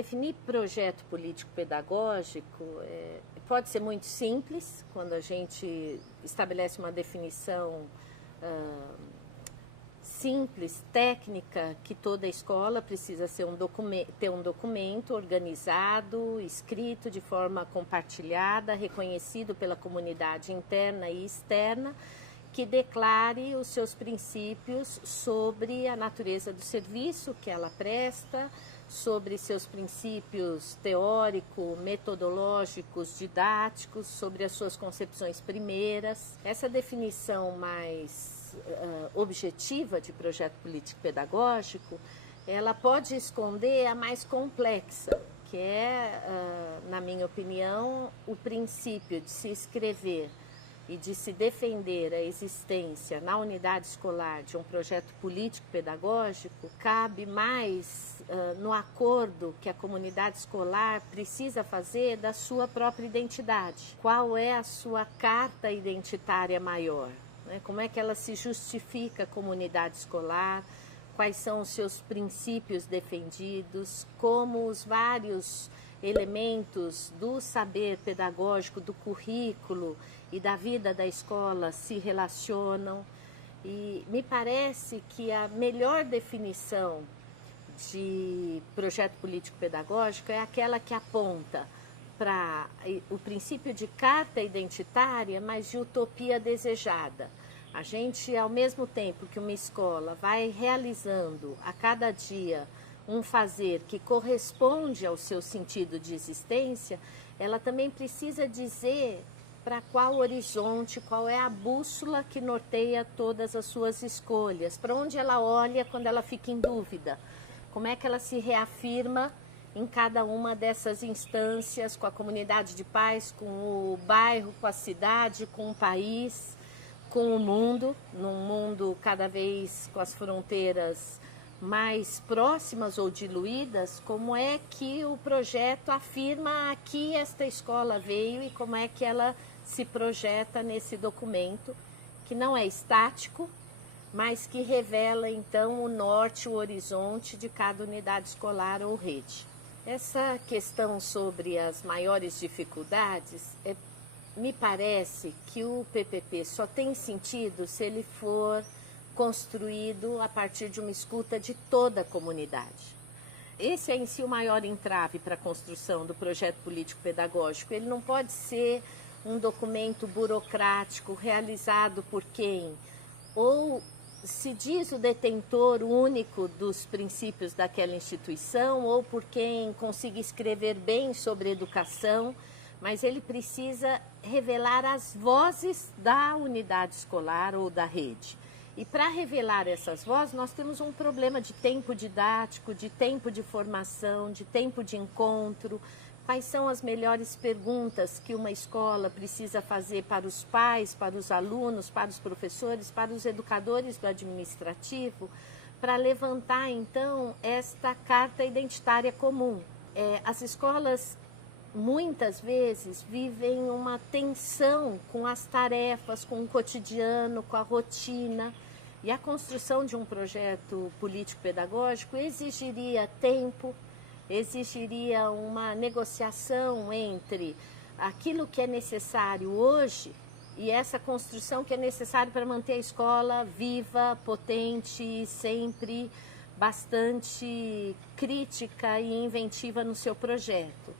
Definir projeto político-pedagógico pode ser muito simples, quando a gente estabelece uma definição simples, técnica, que toda escola precisa ser ter um documento organizado, escrito de forma compartilhada, reconhecido pela comunidade interna e externa, que declare os seus princípios sobre a natureza do serviço que ela presta, sobre seus princípios teórico, metodológicos, didáticos, sobre as suas concepções primeiras. Essa definição mais objetiva de projeto político-pedagógico, ela pode esconder a mais complexa, que é, na minha opinião, o princípio de se escrever e de se defender a existência na unidade escolar de um projeto político-pedagógico, cabe mais no acordo que a comunidade escolar precisa fazer da sua própria identidade. Qual é a sua carta identitária maior? Né? Como é que ela se justifica como unidade escolar? Quais são os seus princípios defendidos? Como os vários elementos do saber pedagógico, do currículo e da vida da escola se relacionam. E me parece que a melhor definição de projeto político-pedagógico é aquela que aponta para o princípio de carta identitária, mas de utopia desejada. A gente, ao mesmo tempo que uma escola vai realizando a cada dia um fazer que corresponde ao seu sentido de existência, ela também precisa dizer para qual horizonte, qual é a bússola que norteia todas as suas escolhas, para onde ela olha quando ela fica em dúvida, como é que ela se reafirma em cada uma dessas instâncias, com a comunidade de pais, com o bairro, com a cidade, com o país, com o mundo, num mundo cada vez com as fronteiras mais próximas ou diluídas, como é que o projeto afirma aqui esta escola veio e como é que ela se projeta nesse documento, que não é estático, mas que revela então o norte, o horizonte de cada unidade escolar ou rede. Essa questão sobre as maiores dificuldades, me parece que o PPP só tem sentido se ele for construído a partir de uma escuta de toda a comunidade. Esse é em si o maior entrave para a construção do projeto político-pedagógico. Ele não pode ser um documento burocrático realizado por quem ou se diz o detentor único dos princípios daquela instituição ou por quem consiga escrever bem sobre educação, mas ele precisa revelar as vozes da unidade escolar ou da rede. E para revelar essas vozes, nós temos um problema de tempo didático, de tempo de formação, de tempo de encontro. Quais são as melhores perguntas que uma escola precisa fazer para os pais, para os alunos, para os professores, para os educadores do administrativo, para levantar, então, esta carta identitária comum? As escolas muitas vezes vivem uma tensão com as tarefas, com o cotidiano, com a rotina. E a construção de um projeto político-pedagógico exigiria tempo, exigiria uma negociação entre aquilo que é necessário hoje e essa construção que é necessária para manter a escola viva, potente, sempre bastante crítica e inventiva no seu projeto.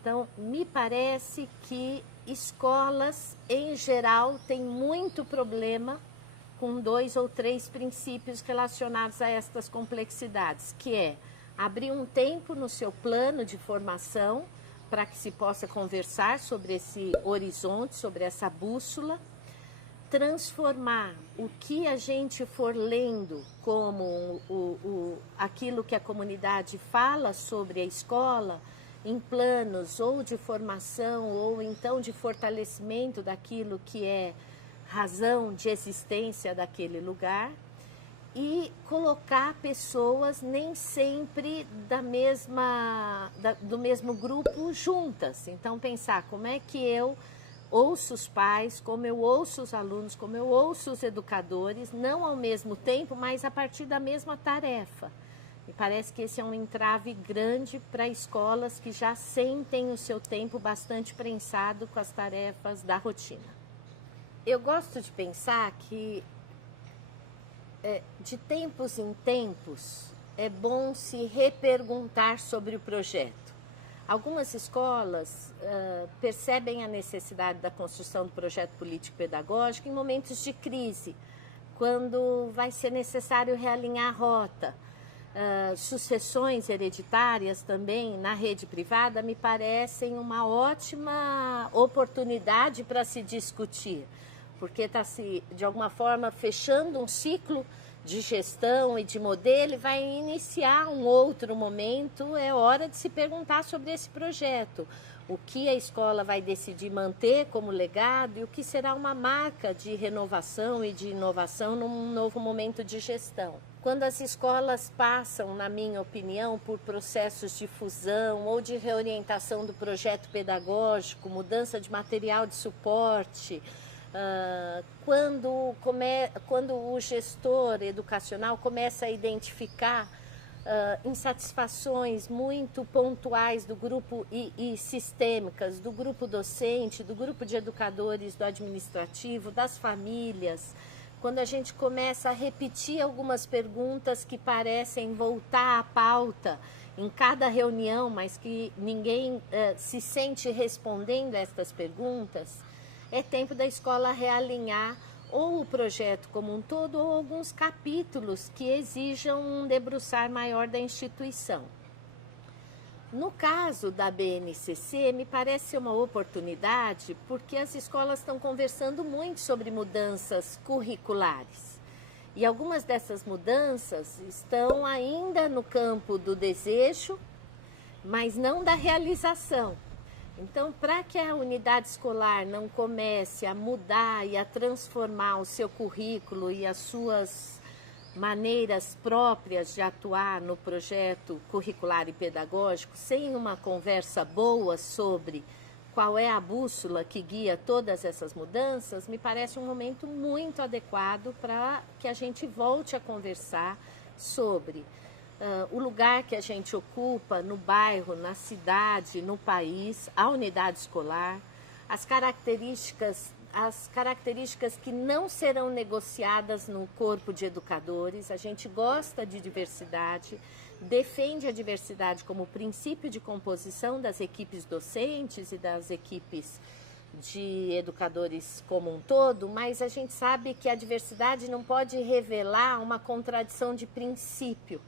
Então, me parece que escolas, em geral, têm muito problema com 2 ou 3 princípios relacionados a estas complexidades, que é abrir um tempo no seu plano de formação para que se possa conversar sobre esse horizonte, sobre essa bússola, transformar o que a gente for lendo como aquilo que a comunidade fala sobre a escola em planos ou de formação ou então de fortalecimento daquilo que é razão de existência daquele lugar e colocar pessoas nem sempre do mesmo grupo juntas. Então pensar como é que eu ouço os pais, como eu ouço os alunos, como eu ouço os educadores, não ao mesmo tempo, mas a partir da mesma tarefa. Me parece que esse é um entrave grande para escolas que já sentem o seu tempo bastante prensado com as tarefas da rotina. Eu gosto de pensar que, de tempos em tempos, é bom se reperguntar sobre o projeto. Algumas escolas percebem a necessidade da construção do projeto político-pedagógico em momentos de crise, quando vai ser necessário realinhar a rota. Sucessões hereditárias também na rede privada me parecem uma ótima oportunidade para se discutir, porque está se, de alguma forma, fechando um ciclo de gestão e de modelo e vai iniciar um outro momento. É hora de se perguntar sobre esse projeto, o que a escola vai decidir manter como legado e o que será uma marca de renovação e de inovação num novo momento de gestão. Quando as escolas passam, na minha opinião, por processos de fusão ou de reorientação do projeto pedagógico, mudança de material de suporte, quando o gestor educacional começa a identificar insatisfações muito pontuais do grupo e sistêmicas, do grupo docente, do grupo de educadores, do administrativo, das famílias, quando a gente começa a repetir algumas perguntas que parecem voltar à pauta em cada reunião, mas que ninguém se sente respondendo a estas perguntas, é tempo da escola realinhar ou o projeto como um todo ou alguns capítulos que exijam um debruçar maior da instituição. No caso da BNCC, me parece ser uma oportunidade porque as escolas estão conversando muito sobre mudanças curriculares. E algumas dessas mudanças estão ainda no campo do desejo, mas não da realização. Então, para que a unidade escolar não comece a mudar e a transformar o seu currículo e as suas maneiras próprias de atuar no projeto curricular e pedagógico, sem uma conversa boa sobre qual é a bússola que guia todas essas mudanças, me parece um momento muito adequado para que a gente volte a conversar sobre o lugar que a gente ocupa no bairro, na cidade, no país, a unidade escolar, as características que não serão negociadas no corpo de educadores. A gente gosta de diversidade, defende a diversidade como princípio de composição das equipes docentes e das equipes de educadores como um todo, mas a gente sabe que a diversidade não pode revelar uma contradição de princípio.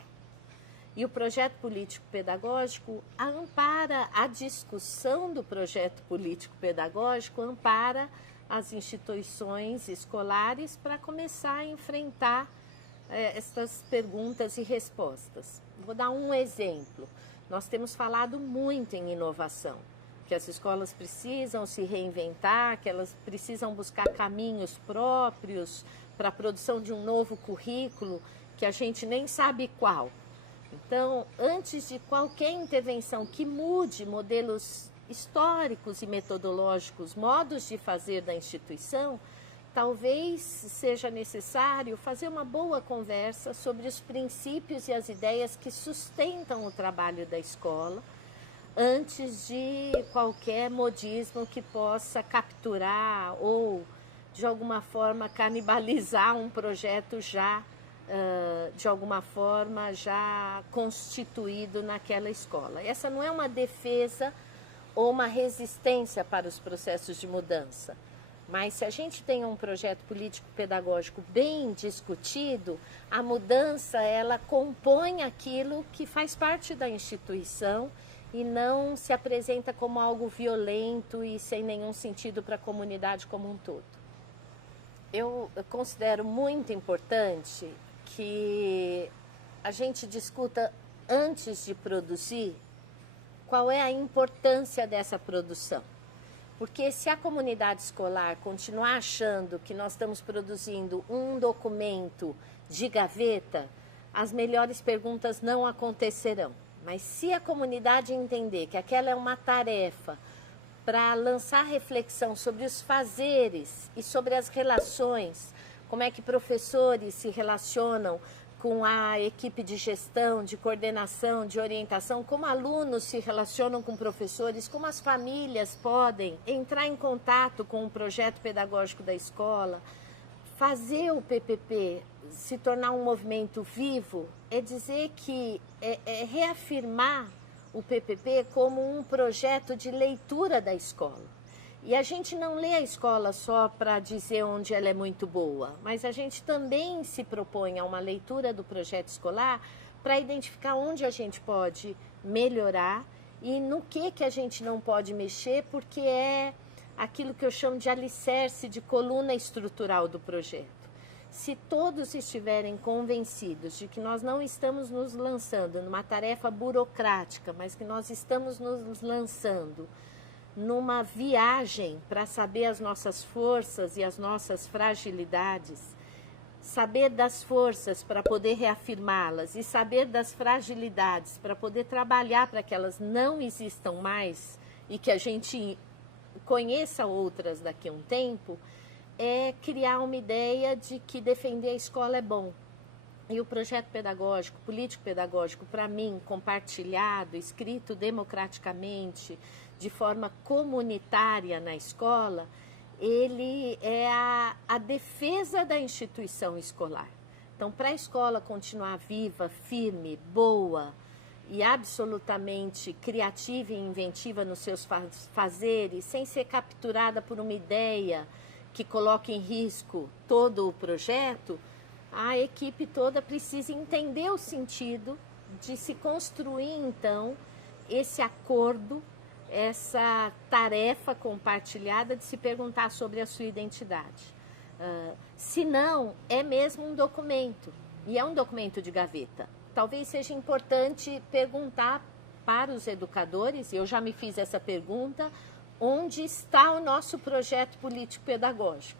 E o projeto político-pedagógico ampara a discussão do projeto político-pedagógico, ampara as instituições escolares para começar a enfrentar estas perguntas e respostas. Vou dar um exemplo. Nós temos falado muito em inovação, que as escolas precisam se reinventar, que elas precisam buscar caminhos próprios para a produção de um novo currículo, que a gente nem sabe qual. Então, antes de qualquer intervenção que mude modelos históricos e metodológicos, modos de fazer da instituição, talvez seja necessário fazer uma boa conversa sobre os princípios e as ideias que sustentam o trabalho da escola, antes de qualquer modismo que possa capturar ou, de alguma forma, canibalizar um projeto já de alguma forma já constituído naquela escola. Essa não é uma defesa ou uma resistência para os processos de mudança, mas se a gente tem um projeto político-pedagógico bem discutido, a mudança ela compõe aquilo que faz parte da instituição e não se apresenta como algo violento e sem nenhum sentido para a comunidade como um todo. Eu considero muito importante que a gente discuta antes de produzir qual é a importância dessa produção. Porque se a comunidade escolar continuar achando que nós estamos produzindo um documento de gaveta, as melhores perguntas não acontecerão. Mas se a comunidade entender que aquela é uma tarefa para lançar reflexão sobre os fazeres e sobre as relações, como é que professores se relacionam com a equipe de gestão, de coordenação, de orientação, como alunos se relacionam com professores, como as famílias podem entrar em contato com o projeto pedagógico da escola, fazer o PPP se tornar um movimento vivo, é dizer que é reafirmar o PPP como um projeto de leitura da escola. E a gente não lê a escola só para dizer onde ela é muito boa, mas a gente também se propõe a uma leitura do projeto escolar para identificar onde a gente pode melhorar e no que a gente não pode mexer, porque é aquilo que eu chamo de alicerce, de coluna estrutural do projeto. Se todos estiverem convencidos de que nós não estamos nos lançando numa tarefa burocrática, mas que nós estamos nos lançando numa viagem para saber as nossas forças e as nossas fragilidades, saber das forças para poder reafirmá-las e saber das fragilidades para poder trabalhar para que elas não existam mais e que a gente conheça outras daqui a um tempo, é criar uma ideia de que defender a escola é bom. E o projeto pedagógico, político-pedagógico, para mim, compartilhado, escrito democraticamente, de forma comunitária na escola, ele é a defesa da instituição escolar. Então, para a escola continuar viva, firme, boa e absolutamente criativa e inventiva nos seus fazeres, sem ser capturada por uma ideia que coloque em risco todo o projeto, a equipe toda precisa entender o sentido de se construir, então, esse acordo, essa tarefa compartilhada de se perguntar sobre a sua identidade. Se não, é mesmo um documento, e é um documento de gaveta. Talvez seja importante perguntar para os educadores, e eu já me fiz essa pergunta, onde está o nosso projeto político-pedagógico?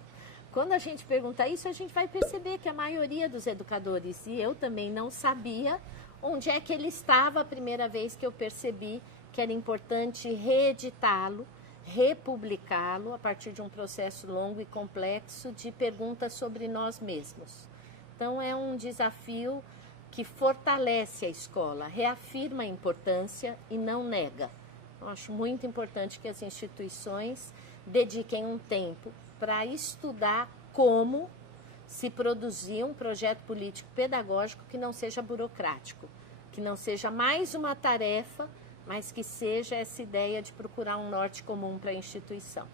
Quando a gente pergunta isso, a gente vai perceber que a maioria dos educadores, e eu também não sabia, onde é que ele estava a primeira vez que eu percebi que era importante reeditá-lo, republicá-lo a partir de um processo longo e complexo de perguntas sobre nós mesmos. Então, é um desafio que fortalece a escola, reafirma a importância e não nega. Eu acho muito importante que as instituições dediquem um tempo para estudar como se produzir um projeto político pedagógico que não seja burocrático, que não seja mais uma tarefa, mas que seja essa ideia de procurar um norte comum para a instituição.